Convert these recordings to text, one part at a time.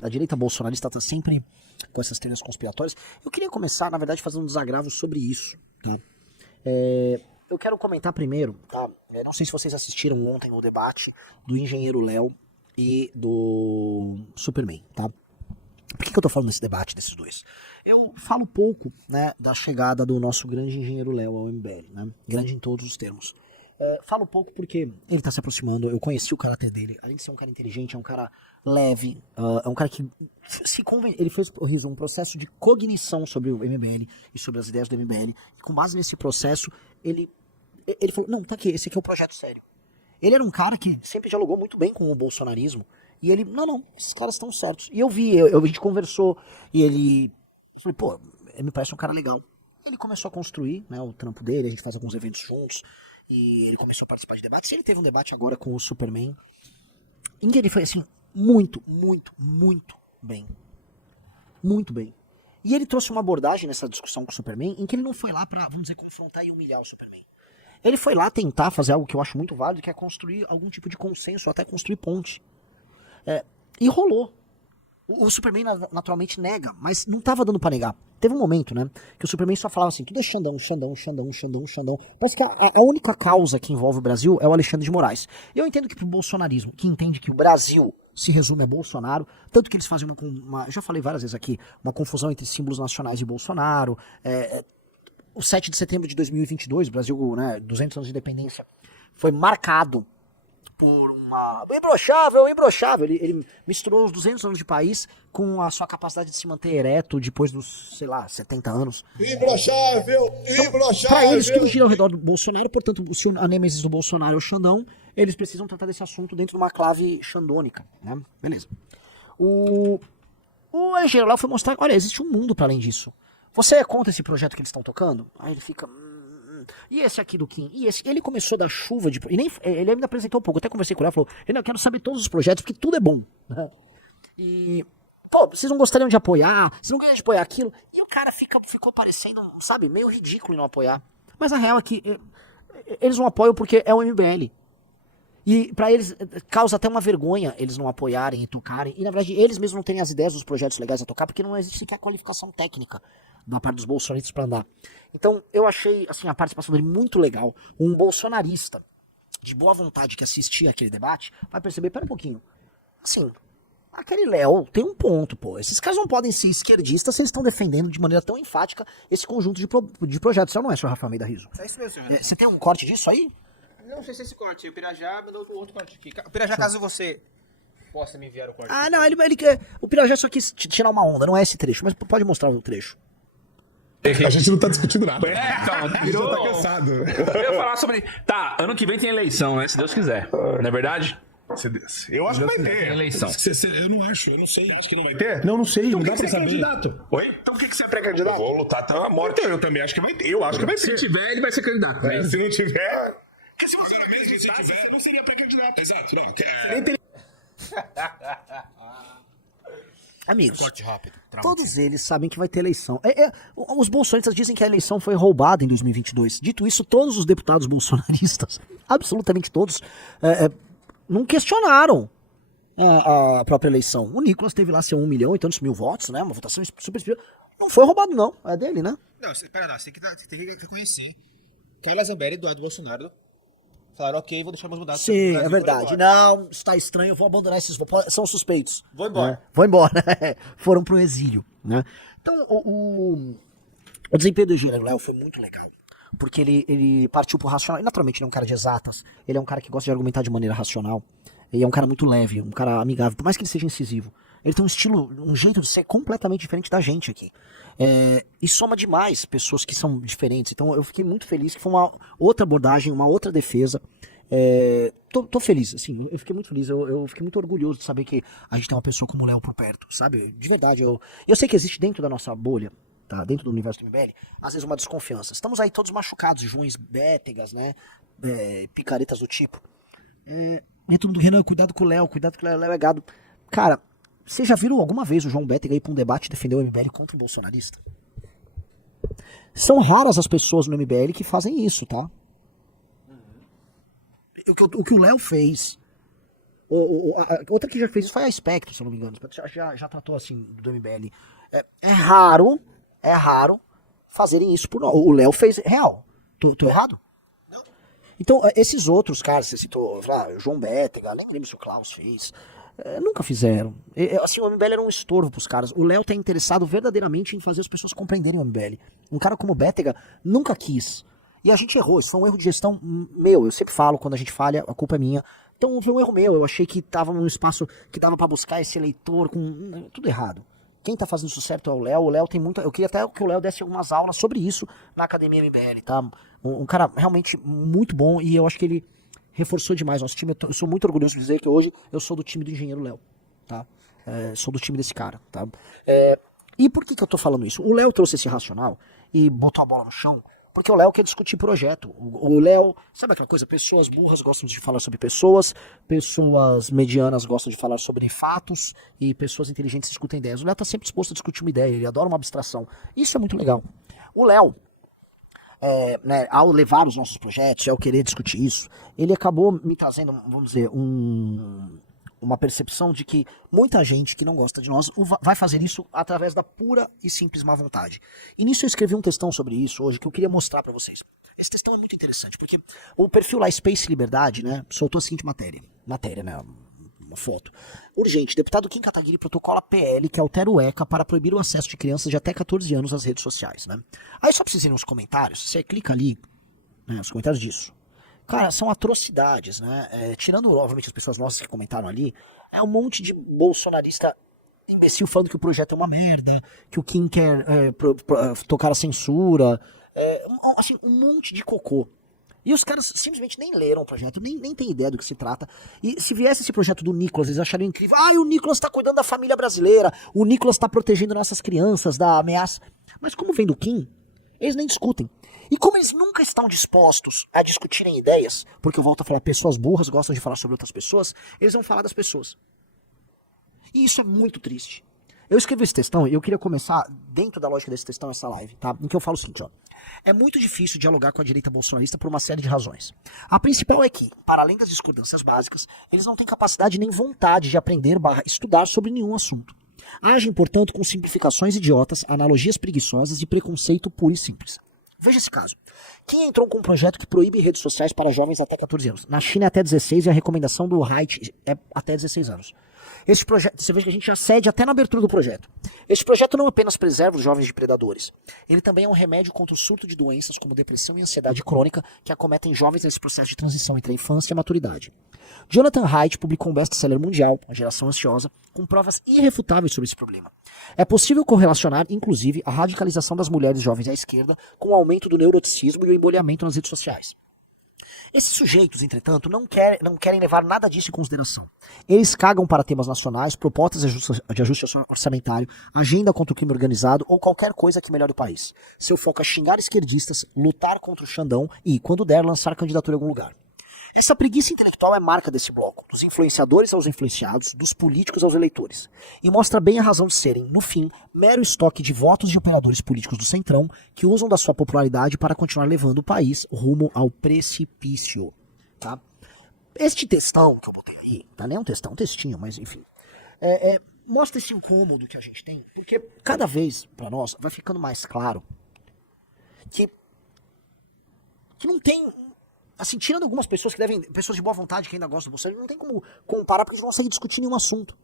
A direita bolsonarista está sempre com essas teorias conspiratórias. Eu queria começar, na verdade, fazendo um desagravo sobre isso, tá? Eu quero comentar primeiro, tá? Não sei se vocês assistiram ontem o debate do Engenheiro Léo e do Superman, tá? Por que eu tô falando desse debate desses dois? Eu falo pouco, né, da chegada do nosso grande Engenheiro Léo ao MBL, né? Grande em todos os termos. Falo pouco porque ele tá se aproximando, eu conheci o caráter dele, além de ser um cara inteligente, é um cara leve, é um cara que ele fez um processo de cognição sobre o MBL e sobre as ideias do MBL, e com base nesse processo, ele falou, não, tá aqui, esse aqui é um projeto sério. Ele era um cara que sempre dialogou muito bem com o bolsonarismo, e ele, não, esses caras estão certos. E eu vi, a gente conversou, e ele, falei, pô, ele me parece um cara legal. Ele começou a construir, né, o trampo dele, a gente faz alguns eventos juntos, e ele começou a participar de debates. Ele teve um debate agora com o Superman, em que ele foi assim, muito bem. Muito bem. E ele trouxe uma abordagem nessa discussão com o Superman, em que ele não foi lá pra, vamos dizer, confrontar e humilhar o Superman. Ele foi lá tentar fazer algo que eu acho muito válido, que é construir algum tipo de consenso, ou até construir ponte. E rolou. O Superman naturalmente nega, mas não tava dando pra negar. Teve um momento, né, que o Superman só falava assim, tudo é Xandão, Xandão, Xandão, Xandão, Xandão. Parece que a única causa que envolve o Brasil é o Alexandre de Moraes. E eu entendo que pro bolsonarismo, que entende que o Brasil se resume a Bolsonaro, tanto que eles fazem eu já falei várias vezes aqui, uma confusão entre símbolos nacionais de Bolsonaro, o 7 de setembro de 2022, o Brasil, né, 200 anos de independência, foi marcado por o imbrochável. Ele misturou os 200 anos de país com a sua capacidade de se manter ereto depois dos, sei lá, 70 anos. Imbrochável, imbrochável. Pra eles, tudo gira ao redor do Bolsonaro, portanto, se a nêmesis do Bolsonaro é o Xandão, eles precisam tratar desse assunto dentro de uma clave xandônica, né? Beleza. O engenheiro lá foi mostrar, olha, existe um mundo pra além disso. Você é contra esse projeto que eles estão tocando? Aí ele fica... E esse aqui do Kim? E esse? Ele começou da chuva de... E nem, ele ainda apresentou um pouco. Eu até conversei com ele, falou, eu quero saber todos os projetos, porque tudo é bom. E... Pô, vocês não gostariam de apoiar? Vocês não gostariam de apoiar aquilo? E o cara ficou parecendo, sabe, meio ridículo em não apoiar. Mas a real é que eles não apoiam porque é o MBL. E pra eles causa até uma vergonha eles não apoiarem e tocarem. E na verdade eles mesmos não terem as ideias dos projetos legais a tocar, porque não existe sequer qualificação técnica da parte dos bolsonaristas pra andar. Então eu achei assim, a participação dele muito legal. Um bolsonarista de boa vontade que assistia aquele debate vai perceber, pera um pouquinho, assim, aquele Léo tem um ponto, pô. Esses caras não podem ser esquerdistas se eles estão defendendo de maneira tão enfática esse conjunto de projetos. Isso não é, senhor Rafael Almeida Riso? É isso mesmo, senhor. Você tem um corte disso aí? Não sei se é esse corte. O Pirajá mandou outro corte aqui. O Pirajá, caso você possa me enviar o corte. Ah, não, ele quer. O Pirajá só quis tirar uma onda, não é esse trecho, mas pode mostrar o trecho. A gente não tá discutindo nada. Então, A gente já tá cansado. Eu ia falar sobre. Tá, ano que vem tem eleição, né? Se Deus quiser. Não é verdade? Eu acho que vai Tem ter. eleição. Eu não acho, eu não sei. Acho que não vai ter? Não sei, Então não por dá que pra você é saber. candidato? Oi? Então por que você é pré-candidato? Vou lutar até a morte. Então, eu também acho que vai ter. Eu acho que vai ter. Se tiver, ele vai ser candidato. É, se não tiver... Porque se você não acreditasse, você não seria pré-candidato. Exato. Não, Amigos, Corte rápido. todos eles sabem que vai ter eleição. Os bolsonaristas dizem que a eleição foi roubada em 2022. Dito isso, todos os deputados bolsonaristas, absolutamente todos, não questionaram a própria eleição. O Nicolas teve lá seu 1 milhão e tantos mil votos, né? Uma votação super espírita. Não foi roubado, não. É dele, né? Não, pera lá, você tem que reconhecer. Carla Zambelli e Eduardo Bolsonaro falaram, ok, vou deixar meus mandatos. Sim, é verdade. Não, está estranho, eu vou abandonar esses votos. São suspeitos. Vou embora. Né? Vou embora. Foram pro exílio, né? Então, o desempenho do engenheiro Léo foi muito legal. Porque ele partiu pro racional. E naturalmente ele é um cara de exatas. Ele é um cara que gosta de argumentar de maneira racional. Ele é um cara muito leve, um cara amigável. Por mais que ele seja incisivo. Ele tem um estilo, um jeito de ser completamente diferente da gente aqui. E soma demais pessoas que são diferentes. Então eu fiquei muito feliz que foi uma outra abordagem, uma outra defesa. Tô feliz, assim, eu fiquei muito feliz. Eu fiquei muito orgulhoso de saber que a gente tem uma pessoa como o Léo por perto, sabe? De verdade, eu sei que existe dentro da nossa bolha, tá? Dentro do universo do MBL, às vezes uma desconfiança. Estamos aí todos machucados, juiz, bétegas, né? Picaretas do tipo. E todo mundo, Renan, cuidado com o Léo é gado. Cara, vocês já viram alguma vez o João Bétega ir pra um debate e defender o MBL contra um bolsonarista? São raras as pessoas no MBL que fazem isso, tá? O que o Léo fez Outra que já fez isso foi a Spectre, se eu não me engano. Já tratou assim do MBL. É raro fazerem isso por nós. O Léo fez real. Tô errado? Não. Então, esses outros caras, você citou, João Bétega, nem lembro se o Klaus fez. Nunca fizeram. Assim, o MBL era um estorvo pros caras. O Léo tá interessado verdadeiramente em fazer as pessoas compreenderem o MBL. Um cara como o Bétega nunca quis. E a gente errou. Isso foi um erro de gestão meu. Eu sempre falo, quando a gente falha, a culpa é minha. Então foi um erro meu. Eu achei que tava num espaço que dava pra buscar esse eleitor com tudo errado. Quem tá fazendo isso certo é o Léo. O Léo tem muito. Eu queria até que o Léo desse algumas aulas sobre isso na Academia MBL, tá? Um cara realmente muito bom e eu acho que ele reforçou demais nosso time. Eu sou muito orgulhoso de dizer que hoje eu sou do time do engenheiro Léo, tá? Sou do time desse cara, tá? E por que eu tô falando isso? O Léo trouxe esse racional e botou a bola no chão porque o Léo quer discutir projeto. O Léo, sabe aquela coisa? Pessoas burras gostam de falar sobre pessoas medianas gostam de falar sobre fatos e pessoas inteligentes discutem ideias. O Léo tá sempre disposto a discutir uma ideia, ele adora uma abstração. Isso é muito legal. O Léo, ao levar os nossos projetos, ao querer discutir isso, ele acabou me trazendo, vamos dizer, uma percepção de que muita gente que não gosta de nós vai fazer isso através da pura e simples má vontade. E nisso eu escrevi um textão sobre isso hoje que eu queria mostrar pra vocês. Esse textão é muito interessante, porque o perfil lá Space Liberdade, né, soltou a seguinte matéria, né, uma foto. Urgente, deputado Kim Kataguiri protocola PL que altera o ECA para proibir o acesso de crianças de até 14 anos às redes sociais, né. Aí só pra vocês irem nos comentários, você clica ali, né, os comentários disso. Cara, são atrocidades, né? Tirando, obviamente, as pessoas nossas que comentaram ali, é um monte de bolsonarista imbecil falando que o projeto é uma merda, que o Kim quer tocar a censura, assim, um monte de cocô. E os caras simplesmente nem leram o projeto, nem tem ideia do que se trata. E se viesse esse projeto do Nicolas, eles achariam incrível. O Nicolas tá cuidando da família brasileira, o Nicolas tá protegendo nossas crianças da ameaça. Mas como vem do Kim, eles nem discutem. E como eles nunca estão dispostos a discutirem ideias, porque eu volto a falar, pessoas burras gostam de falar sobre outras pessoas, eles vão falar das pessoas. E isso é muito triste. Eu escrevi esse textão e eu queria começar, dentro da lógica desse textão, essa live, tá? Em que eu falo o seguinte, ó. É muito difícil dialogar com a direita bolsonarista por uma série de razões. A principal é que, para além das discordâncias básicas, eles não têm capacidade nem vontade de aprender/estudar sobre nenhum assunto. Agem, portanto, com simplificações idiotas, analogias preguiçosas e preconceito puro e simples. Veja esse caso. Quem entrou com um projeto que proíbe redes sociais para jovens até 14 anos? Na China é até 16 e a recomendação do Reich é até 16 anos. Esse projeto, você vê que a gente já cede até na abertura do projeto. Esse projeto não apenas preserva os jovens de predadores, ele também é um remédio contra o surto de doenças como depressão e ansiedade crônica que acometem jovens nesse processo de transição entre a infância e a maturidade. Jonathan Haidt publicou um best-seller mundial, A Geração Ansiosa, com provas irrefutáveis sobre esse problema. É possível correlacionar, inclusive, a radicalização das mulheres jovens à esquerda com o aumento do neuroticismo e o embolhamento nas redes sociais. Esses sujeitos, entretanto, não querem levar nada disso em consideração. Eles cagam para temas nacionais, propostas de ajuste orçamentário, agenda contra o crime organizado ou qualquer coisa que melhore o país. Seu foco é xingar esquerdistas, lutar contra o Xandão e, quando der, lançar candidatura em algum lugar. Essa preguiça intelectual é marca desse bloco, dos influenciadores aos influenciados, dos políticos aos eleitores, e mostra bem a razão de serem, no fim, mero estoque de votos de operadores políticos do Centrão que usam da sua popularidade para continuar levando o país rumo ao precipício. Tá? Este textão que eu botei aí, tá? Nem um textão, um textinho, mas enfim, mostra esse incômodo que a gente tem, porque cada vez, para nós, vai ficando mais claro que não tem... Assim, tirando algumas pessoas pessoas de boa vontade que ainda gostam do Bolsonaro, não tem como comparar porque eles não vão conseguir discutir nenhum assunto.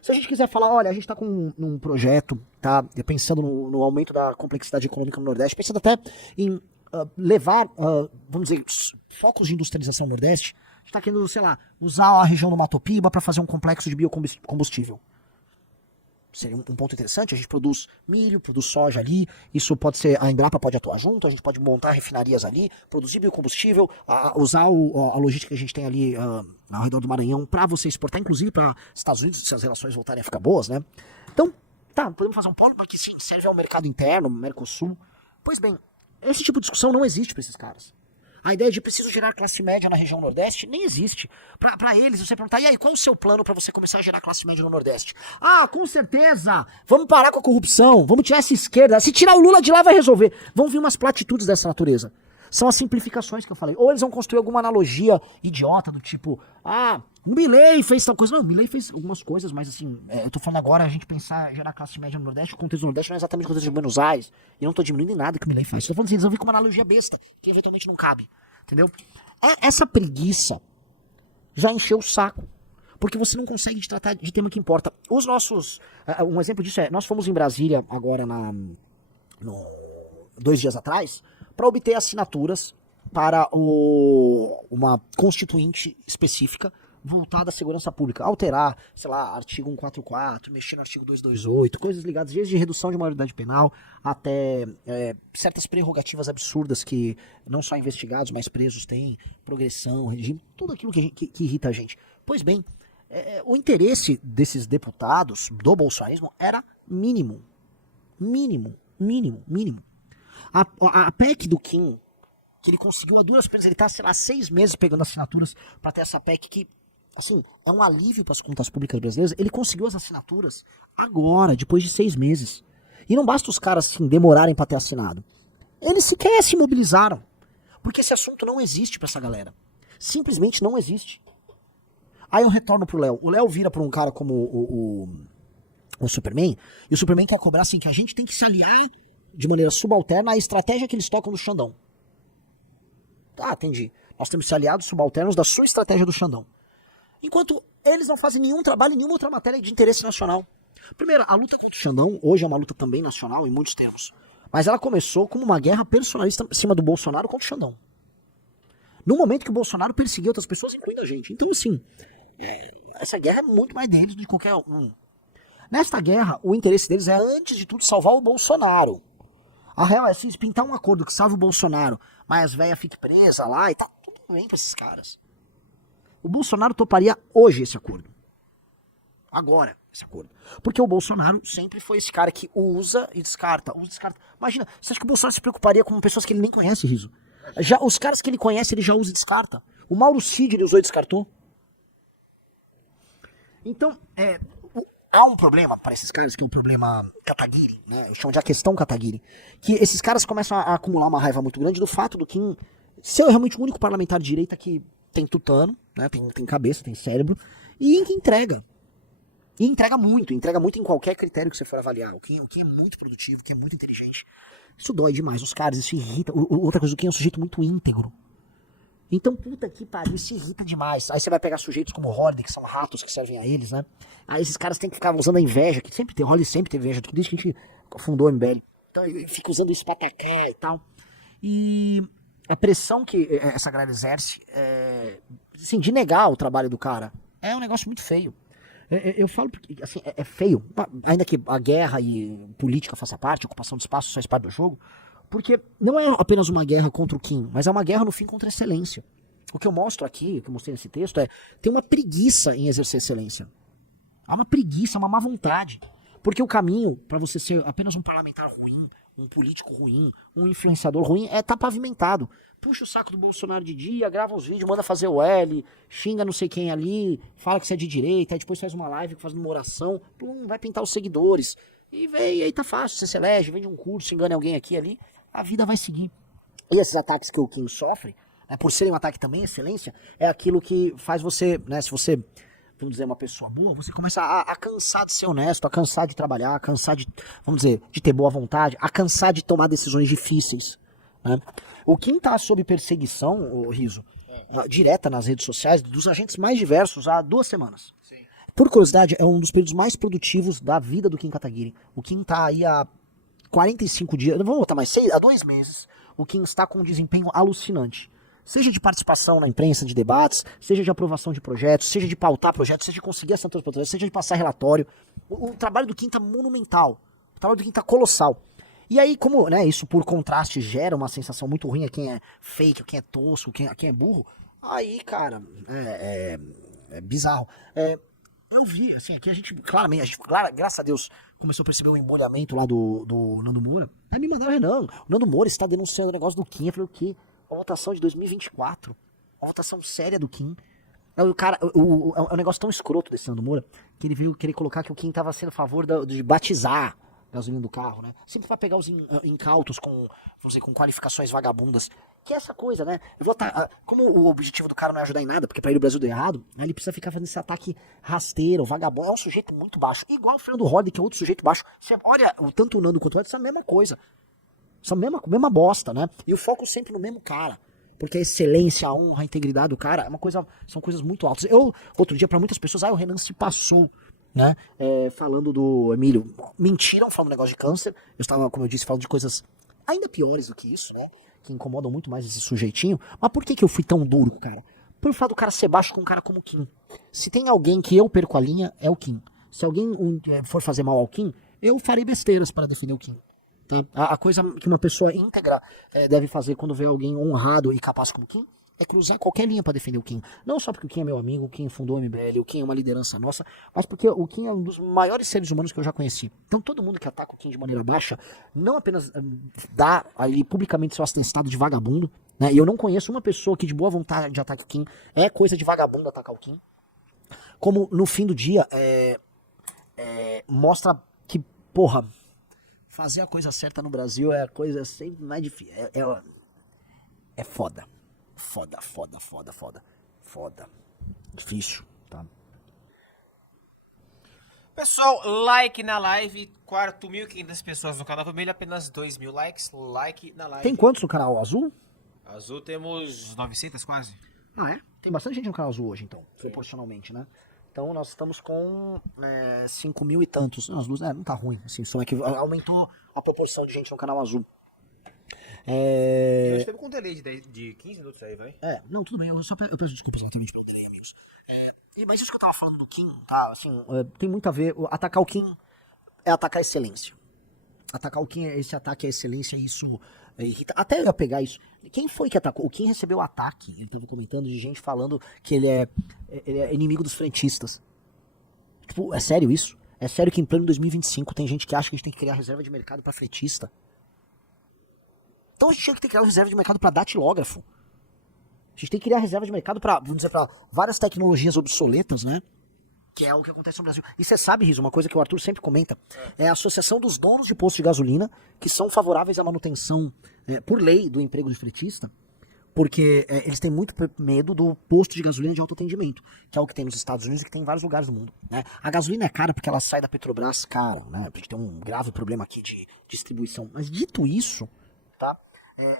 Se a gente quiser falar, olha, a gente tá com um projeto, tá, pensando no aumento da complexidade econômica no Nordeste, pensando até em levar, vamos dizer, focos de industrialização no Nordeste, a gente tá querendo, sei lá, usar a região do Mato Piba para fazer um complexo de biocombustível. Seria um ponto interessante, a gente produz milho, produz soja ali, isso pode ser, a Embrapa pode atuar junto, a gente pode montar refinarias ali, produzir biocombustível, usar a logística que a gente tem ali ao redor do Maranhão para você exportar, inclusive para Estados Unidos, se as relações voltarem a ficar boas, né? Então, tá, podemos fazer um polo que sim, serve ao mercado interno, Mercosul. Pois bem, esse tipo de discussão não existe para esses caras. A ideia de preciso gerar classe média na região Nordeste nem existe. Pra eles, você perguntar, e aí, qual é o seu plano pra você começar a gerar classe média no Nordeste? Com certeza! Vamos parar com a corrupção, vamos tirar essa esquerda. Se tirar o Lula de lá vai resolver. Vão vir umas platitudes dessa natureza. São as simplificações que eu falei. Ou eles vão construir alguma analogia idiota do tipo, o Milei fez tal coisa. Não, o Milei fez algumas coisas, mas assim, eu tô falando agora a gente pensar gerar classe média no Nordeste, o contexto do Nordeste não é exatamente o contexto de Buenos Aires. E eu não tô diminuindo em nada que o Milei faz. Eu tô falando assim, eles vão vir com uma analogia besta, que eventualmente não cabe. Entendeu? Essa preguiça já encheu o saco. Porque você não consegue tratar de tema que importa. Os nossos... Um exemplo disso nós fomos em Brasília agora 2 dias atrás, para obter assinaturas para uma constituinte específica voltada à segurança pública. Alterar, sei lá, artigo 144, mexer no artigo 228, coisas ligadas desde redução de maioridade penal até certas prerrogativas absurdas que não só investigados, mas presos têm, progressão, regime, tudo aquilo que irrita a gente. Pois bem, o interesse desses deputados do bolsonarismo era mínimo. Mínimo. A PEC do Kim, que ele conseguiu a duras penas, ele tá, sei lá, 6 meses pegando assinaturas pra ter essa PEC que, assim, é um alívio para as contas públicas brasileiras. Ele conseguiu as assinaturas agora, depois de 6 meses. E não basta os caras, assim, demorarem pra ter assinado. Eles sequer se mobilizaram. Porque esse assunto não existe pra essa galera. Simplesmente não existe. Aí eu retorno pro Léo. O Léo vira pra um cara como o Superman, e o Superman quer cobrar assim, que a gente tem que se aliar de maneira subalterna à estratégia que eles tocam no Xandão. Tá, entendi. Nós temos que ser aliados subalternos da sua estratégia do Xandão. Enquanto eles não fazem nenhum trabalho em nenhuma outra matéria de interesse nacional. Primeiro, a luta contra o Xandão hoje é uma luta também nacional em muitos termos. Mas ela começou como uma guerra personalista em cima do Bolsonaro contra o Xandão. No momento que o Bolsonaro perseguiu outras pessoas, incluindo a gente. Então, assim, essa guerra é muito mais deles do que qualquer um. Nesta guerra, o interesse deles é, antes de tudo, salvar o Bolsonaro. A real é assim, se pintar um acordo que salve o Bolsonaro, mas as velhas fiquem presas lá e tá tudo bem pra esses caras. O Bolsonaro toparia hoje esse acordo. Agora, esse acordo. Porque o Bolsonaro sempre foi esse cara que usa e descarta. Imagina, você acha que o Bolsonaro se preocuparia com pessoas que ele nem conhece, Riso? Já, os caras que ele conhece, ele já usa e descarta. O Mauro Cid ele usou e descartou. Então, há um problema para esses caras, que é um problema Kataguiri, né? Eu chamo de a questão Kataguiri. Que esses caras começam a acumular uma raiva muito grande do fato do Kim ser realmente o único parlamentar de direita que tem tutano, né? Tem cabeça, tem cérebro, e que entrega. E entrega muito em qualquer critério que você for avaliar. O Kim é muito produtivo, o Kim é muito inteligente. Isso dói demais, os caras, isso irrita. Outra coisa, o Kim é um sujeito muito íntegro. Então, puta que pariu, isso irrita demais. Aí você vai pegar sujeitos como o Holiday, que são ratos que servem a eles, né? Aí esses caras têm que ficar usando a inveja, que sempre tem, o Holiday sempre teve inveja, desde que a gente fundou o MBL. Então ele fica usando isso pra atacar e tal. E a pressão que essa galera exerce, assim, de negar o trabalho do cara, é um negócio muito feio. Eu falo porque, assim, é feio, ainda que a guerra e política faça parte, a ocupação de espaço faz parte do jogo, porque não é apenas uma guerra contra o Kim, mas é uma guerra, no fim, contra a excelência. O que eu mostro aqui, o que eu mostrei nesse texto, tem uma preguiça em exercer excelência. Há uma preguiça, uma má vontade. Porque o caminho para você ser apenas um parlamentar ruim, um político ruim, um influenciador ruim, tá pavimentado. Puxa o saco do Bolsonaro de dia, grava uns vídeos, manda fazer o L, xinga não sei quem ali, fala que você é de direita, aí depois faz uma live fazendo uma oração, vai pintar os seguidores. E aí tá fácil, você se elege, vende um curso, engana alguém aqui e ali, a vida vai seguir. E esses ataques que o Kim sofre, por serem um ataque também à excelência, é aquilo que faz você, né, se você, vamos dizer, uma pessoa boa, você começa a cansar de ser honesto, a cansar de trabalhar, a cansar de, vamos dizer, de ter boa vontade, a cansar de tomar decisões difíceis, né? O Kim tá sob perseguição, o Riso, direta nas redes sociais, dos agentes mais diversos há 2 semanas. Sim. Por curiosidade, é um dos períodos mais produtivos da vida do Kim Kataguiri. O Kim tá aí há 45 dias, vamos botar mais 6, há 2 meses, o Kim está com um desempenho alucinante. Seja de participação na imprensa de debates, seja de aprovação de projetos, seja de pautar projetos, seja de conseguir assinatura de projetos, seja de passar relatório. O trabalho do Kim tá monumental. O trabalho do Kim tá colossal. E aí, como, né, isso por contraste gera uma sensação muito ruim a quem é fake, a quem é tosco, a quem é burro, aí, cara, é bizarro. Eu vi, assim, aqui a gente, claramente, graças a Deus, começou a perceber um embolhamento lá do Nando Moura. Aí me mandaram, Renan, o Nando Moura está denunciando o negócio do Kim. Eu falei, o quê? A votação de 2024, uma votação séria do Kim. O cara, é um negócio tão escroto desse Nando Moura, que ele veio querer colocar que o Kim estava sendo a favor de batizar gasolina do carro, né? Sempre vai pegar os incautos com, vamos dizer, com qualificações vagabundas. Que é essa coisa, né? Como o objetivo do cara não é ajudar em nada, porque pra ele o Brasil deu errado, aí ele precisa ficar fazendo esse ataque rasteiro, vagabundo. É um sujeito muito baixo. Igual o Fernando Holliday, que é outro sujeito baixo. Você olha, tanto o Nando quanto o Edson, é a mesma coisa. Essa mesma bosta, né? E o foco sempre no mesmo cara. Porque a excelência, a honra, a integridade do cara são coisas muito altas. Outro dia, pra muitas pessoas, o Renan se passou, né? Falando do Emílio. Mentiram, falando um negócio de câncer. Eu estava, como eu disse, falando de coisas ainda piores do que isso, né? Que incomodam muito mais esse sujeitinho. Mas por que eu fui tão duro, cara? Por fato do cara ser baixo com um cara como o Kim. Se tem alguém que eu perco a linha, é o Kim. Se alguém for fazer mal ao Kim, eu farei besteiras para defender o Kim. Tá? A coisa que uma pessoa íntegra deve fazer quando vê alguém honrado e capaz como o Kim é cruzar qualquer linha para defender o Kim. Não só porque o Kim é meu amigo, o Kim fundou o MBL, o Kim é uma liderança nossa, mas porque o Kim é um dos maiores seres humanos que eu já conheci. Então todo mundo que ataca o Kim de maneira baixa, não apenas dá ali publicamente seu atestado de vagabundo, né? E eu não conheço uma pessoa que de boa vontade de ataque o Kim, é coisa de vagabundo atacar o Kim. Como no fim do dia, mostra que, porra, fazer a coisa certa no Brasil é a coisa sempre mais difícil. É foda. Foda. Difícil, tá? Pessoal, like na live. 4.500 pessoas no canal vermelho, apenas 2.000 likes. Like na live. Tem quantos no canal azul? Azul temos 900 quase. Ah, é? Tem bastante gente no canal azul hoje, então, proporcionalmente, né? Então nós estamos com 5.000 e tantos. As luzes, não tá ruim, assim, só é que aumentou a proporção de gente no canal azul. Eu esteve com um delay de 15 minutos aí, vai. Não, tudo bem, eu peço desculpas exatamente pelo delay, amigos. Mas isso que eu tava falando do Kim, tá, assim, tem muito a ver, atacar o Kim é atacar a excelência. Atacar o Kim, esse ataque à excelência, isso irrita. Até eu ia pegar isso. Quem foi que atacou? O Kim recebeu ataque, ele tava comentando, de gente falando que ele é inimigo dos frentistas. Tipo, é sério isso? É sério que em pleno 2025 tem gente que acha que a gente tem que criar reserva de mercado pra frentista? Então a gente tinha que ter criado reserva de mercado para datilógrafo. A gente tem que criar reserva de mercado para, vamos dizer, para várias tecnologias obsoletas, né? Que é o que acontece no Brasil. E você sabe, Riso, uma coisa que o Arthur sempre comenta, é a associação dos donos de postos de gasolina que são favoráveis à manutenção, por lei, do emprego de fretista, porque eles têm muito medo do posto de gasolina de autoatendimento, que é o que tem nos Estados Unidos e que tem em vários lugares do mundo, né? A gasolina é cara porque ela sai da Petrobras cara, né? A gente tem um grave problema aqui de distribuição. Mas dito isso, tá?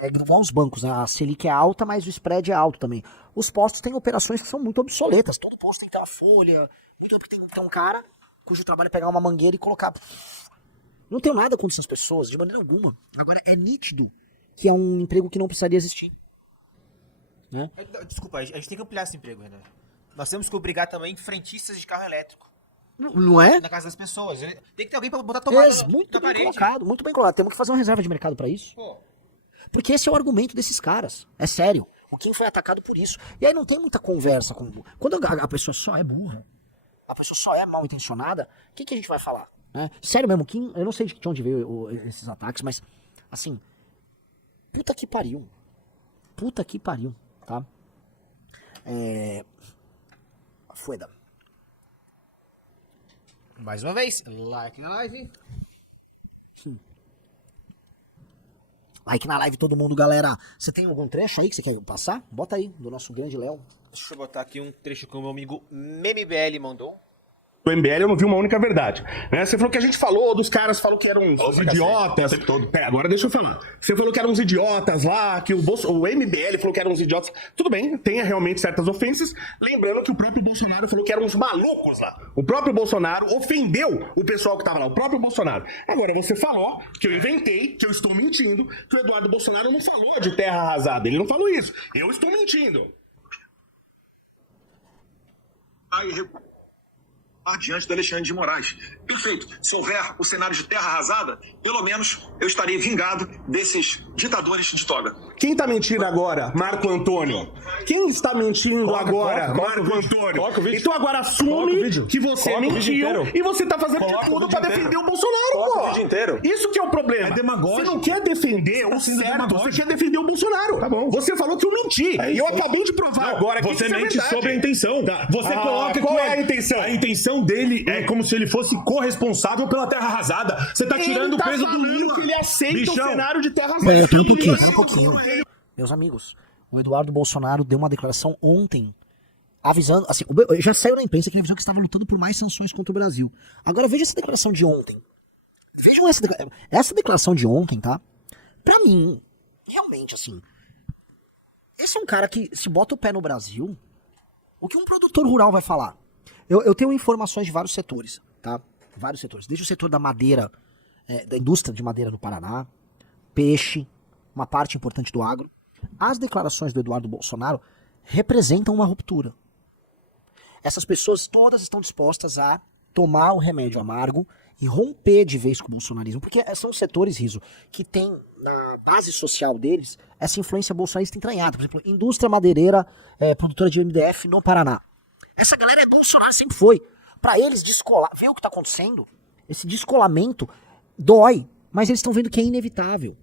É igual os bancos, né? A Selic é alta, mas o spread é alto também. Os postos têm operações que são muito obsoletas. Todo posto tem que ter uma folha, muito tem que ter um cara cujo trabalho é pegar uma mangueira e colocar. Não tenho nada contra essas pessoas, de maneira alguma. Agora, é nítido que é um emprego que não precisaria existir. Né? Desculpa, a gente tem que ampliar esse emprego, Renan. Nós temos que obrigar também frentistas de carro elétrico. Não é? Na casa das pessoas. Tem que ter alguém pra botar tomada muito bem colocado, muito bem colocado. Temos que fazer uma reserva de mercado pra isso. Pô. Porque esse é o argumento desses caras. É sério. O Kim foi atacado por isso. E aí não tem muita conversa. Quando a pessoa só é burra, a pessoa só é mal intencionada, o que a gente vai falar? Né? Sério mesmo, Kim, eu não sei de onde veio esses ataques, mas, assim, puta que pariu. Puta que pariu, tá? Fueda. Mais uma vez, like na live. Sim. Like na live todo mundo, galera. Você tem algum trecho aí que você quer passar? Bota aí, do nosso grande Léo. Deixa eu botar aqui um trecho que o meu amigo MBL mandou. O MBL eu não vi uma única verdade. Né? Você falou que a gente falou dos caras, falou que eram uns idiotas. Pera, agora deixa eu falar. Você falou que eram uns idiotas lá, que o MBL falou que eram uns idiotas. Tudo bem, tem realmente certas ofensas. Lembrando que o próprio Bolsonaro falou que eram uns malucos lá. O próprio Bolsonaro ofendeu o pessoal que tava lá, o próprio Bolsonaro. Agora você falou que eu inventei, que eu estou mentindo, que o Eduardo Bolsonaro não falou de terra arrasada. Ele não falou isso. Eu estou mentindo. Diante do Alexandre de Moraes. Perfeito. Se houver o cenário de terra arrasada, pelo menos eu estarei vingado desses ditadores de toga. Quem tá mentindo agora? Marco Antônio. Quem está mentindo agora? Marco Antônio. Então agora assume que você mentiu e você tá fazendo de tudo pra defender o Bolsonaro, pô. O vídeo inteiro. Isso que é o problema. É demagógico. Você não quer defender o certo, você quer defender o Bolsonaro. Tá bom. Você falou que eu menti. E eu acabei de provar agora que você isso mente é sobre a intenção. Tá. Você coloca qual que é a intenção? intenção? A intenção dele é como se ele fosse corresponsável pela terra arrasada. Você tá tirando o peso do Lula. que ele aceita Bichão. o cenário de terra arrasada. Eu tenho um pouquinho. Meus amigos, o Eduardo Bolsonaro deu uma declaração ontem avisando, assim, já saiu na imprensa que ele avisou que estava lutando por mais sanções contra o Brasil. Agora veja essa declaração de ontem. Vejam essa declaração de ontem, tá? Pra mim, realmente, assim, esse é um cara que se bota o pé no Brasil, o que um produtor rural vai falar? Eu tenho informações de vários setores, tá? Vários setores. Desde o setor da madeira, da indústria de madeira no Paraná, peixe, uma parte importante do agro. As declarações do Eduardo Bolsonaro representam uma ruptura. Essas pessoas todas estão dispostas a tomar o remédio amargo e romper de vez com o bolsonarismo. Porque são setores, Riso, que tem na base social deles essa influência bolsonarista entranhada. Por exemplo, indústria madeireira, produtora de MDF no Paraná. Essa galera é Bolsonaro, sempre foi. Pra eles descolar, ver o que tá acontecendo, esse descolamento dói, mas eles estão vendo que é inevitável.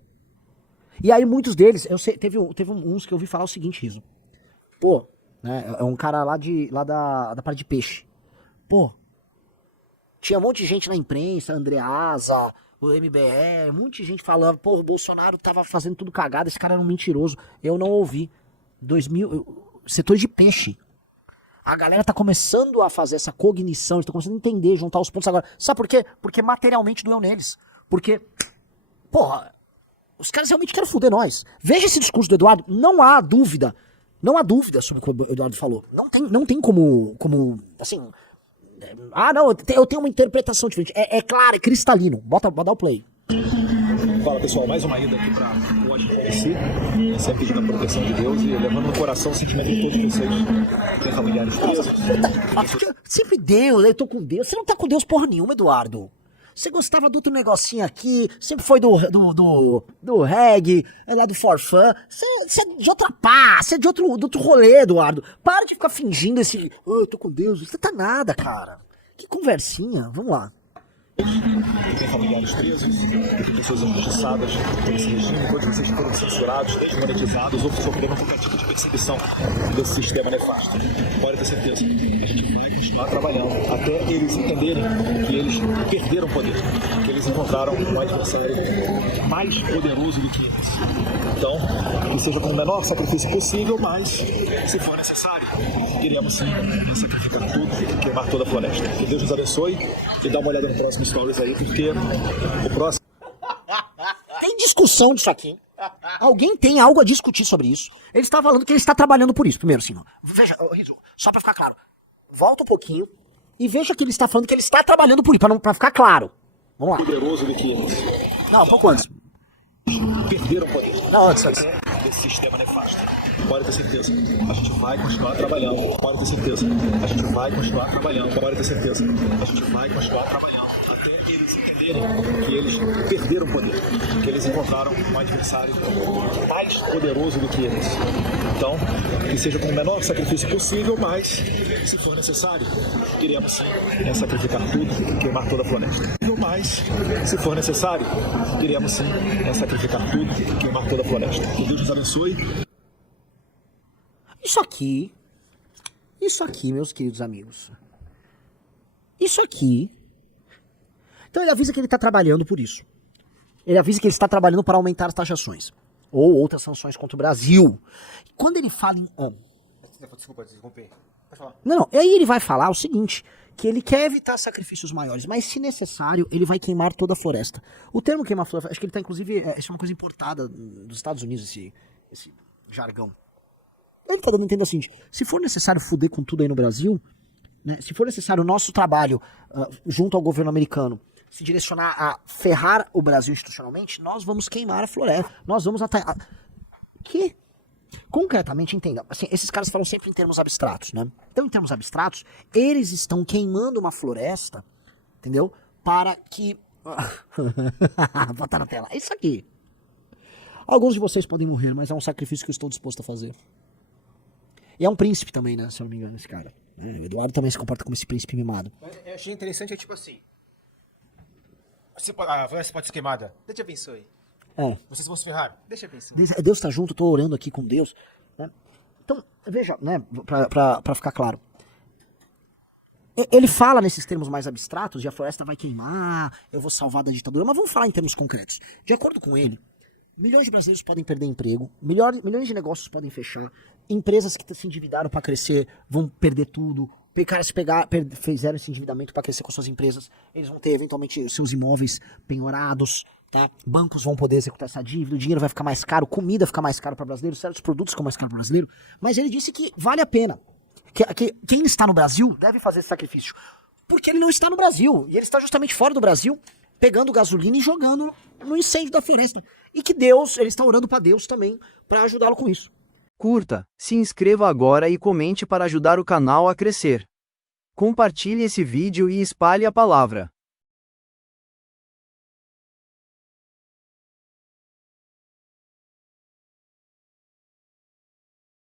E aí muitos deles, eu sei, teve uns que eu ouvi falar o seguinte, Riso. Pô, né, é um cara lá da parte de peixe. Pô, tinha um monte de gente na imprensa, Andreasa, o MBL, um monte de gente falando, pô, o Bolsonaro tava fazendo tudo cagado, esse cara era um mentiroso. Eu não ouvi. Setor de peixe. A galera tá começando a fazer essa cognição, eles estão começando a entender, juntar os pontos agora. Sabe por quê? Porque materialmente doeu neles. Porque, porra, os caras realmente querem foder nós. Veja esse discurso do Eduardo, não há dúvida sobre o que o Eduardo falou. Não tem como, assim... não, eu tenho uma interpretação diferente. É claro, é cristalino. Bota o play. Fala pessoal, mais uma ida aqui pra Washington DC, sempre pedindo a proteção de Deus e levando no coração o sentimento de todos vocês que têm familiares presos. Sempre Deus, eu tô com Deus. Você não tá com Deus porra nenhuma, Eduardo. Você gostava do outro negocinho aqui, sempre foi do reggae, lá do forfã. Você é de outra pá, você é de outro rolê, Eduardo. Para de ficar fingindo esse... eu tô com Deus. Você tá nada, cara. Que conversinha. Vamos lá. Tem familiares presos, tem pessoas injustiçadas por esse regime, todos vocês foram censurados, desmonetizados ou sofreram qualquer tipo de perseguição desse sistema nefasto. Pode ter certeza, a gente vai continuar trabalhando até eles entenderem que eles perderam poder, que eles encontraram um adversário mais poderoso do que eles. Então, que seja com o menor sacrifício possível, mas, se for necessário, iremos sim sacrificar tudo e queimar toda a floresta. Que Deus nos abençoe e dá uma olhada no próximo stories aí, porque o próximo... Tem discussão disso aqui. Alguém tem algo a discutir sobre isso. Ele está falando que ele está trabalhando por isso. Primeiro, assim, veja, Riso, só pra ficar claro. Volta um pouquinho e veja que ele está falando que ele está trabalhando por isso, pra ficar claro. Vamos lá. Poderoso do que eles. Não, um pouco antes. Perderam poder. Não, antes. Desse sistema nefasto. Pode ter certeza, a gente vai continuar trabalhando. Pode ter certeza, a gente vai continuar trabalhando. Pode ter certeza, a gente vai continuar trabalhando. Até eles entenderem que eles perderam poder, que eles encontraram um adversário mais poderoso do que eles. Então, que seja com o menor sacrifício possível, mas, se for necessário, iremos sim sacrificar tudo e queimar toda a floresta. Mas, se for necessário, iremos sim sacrificar tudo e queimar toda a floresta. Que Deus nos abençoe. Isso aqui, meus queridos amigos. Isso aqui. Então ele avisa que ele está trabalhando por isso. Ele avisa que ele está trabalhando para aumentar as taxações. Ou outras sanções contra o Brasil. Quando ele fala em... Desculpa, desculpei. Pode falar. Não, e aí ele vai falar o seguinte, que ele quer evitar sacrifícios maiores, mas se necessário, ele vai queimar toda a floresta. O termo queimar floresta, acho que ele está inclusive, isso é uma coisa importada dos Estados Unidos, esse jargão. Ele está dando a entender o seguinte, se for necessário fuder com tudo aí no Brasil, né, se for necessário o nosso trabalho junto ao governo americano se direcionar a ferrar o Brasil institucionalmente, nós vamos queimar a floresta, nós vamos atacar... Que? Concretamente, entenda, assim, esses caras falam sempre em termos abstratos, né? Então, em termos abstratos, eles estão queimando uma floresta, entendeu? Para que... Botar na tela. É isso aqui. Alguns de vocês podem morrer, mas é um sacrifício que eu estou disposto a fazer. E é um príncipe também, né? Se eu não me engano, esse cara. O Eduardo também se comporta como esse príncipe mimado. Eu achei interessante, tipo assim... A floresta pode ser queimada. Deus te abençoe. Vocês vão se ferrar. Deixa eu abençoe. Deus tá junto, eu tô orando aqui com Deus. Né? Então, veja, né, pra ficar claro. Ele fala nesses termos mais abstratos, de a floresta vai queimar, eu vou salvar da ditadura, mas vamos falar em termos concretos. De acordo com ele, milhões de brasileiros podem perder emprego, milhões de negócios podem fechar, empresas que se endividaram para crescer vão perder tudo, caras fizeram esse endividamento para crescer com suas empresas, eles vão ter eventualmente seus imóveis penhorados, tá? Bancos vão poder executar essa dívida, o dinheiro vai ficar mais caro, comida fica mais caro para brasileiro, certos produtos ficam mais caros para brasileiro, mas ele disse que vale a pena. Que quem está no Brasil deve fazer esse sacrifício. Porque ele não está no Brasil. E ele está justamente fora do Brasil, pegando gasolina e jogando no incêndio da floresta. E que Deus, ele está orando para Deus também, para ajudá-lo com isso. Curta, se inscreva agora e comente para ajudar o canal a crescer. Compartilhe esse vídeo e espalhe a palavra.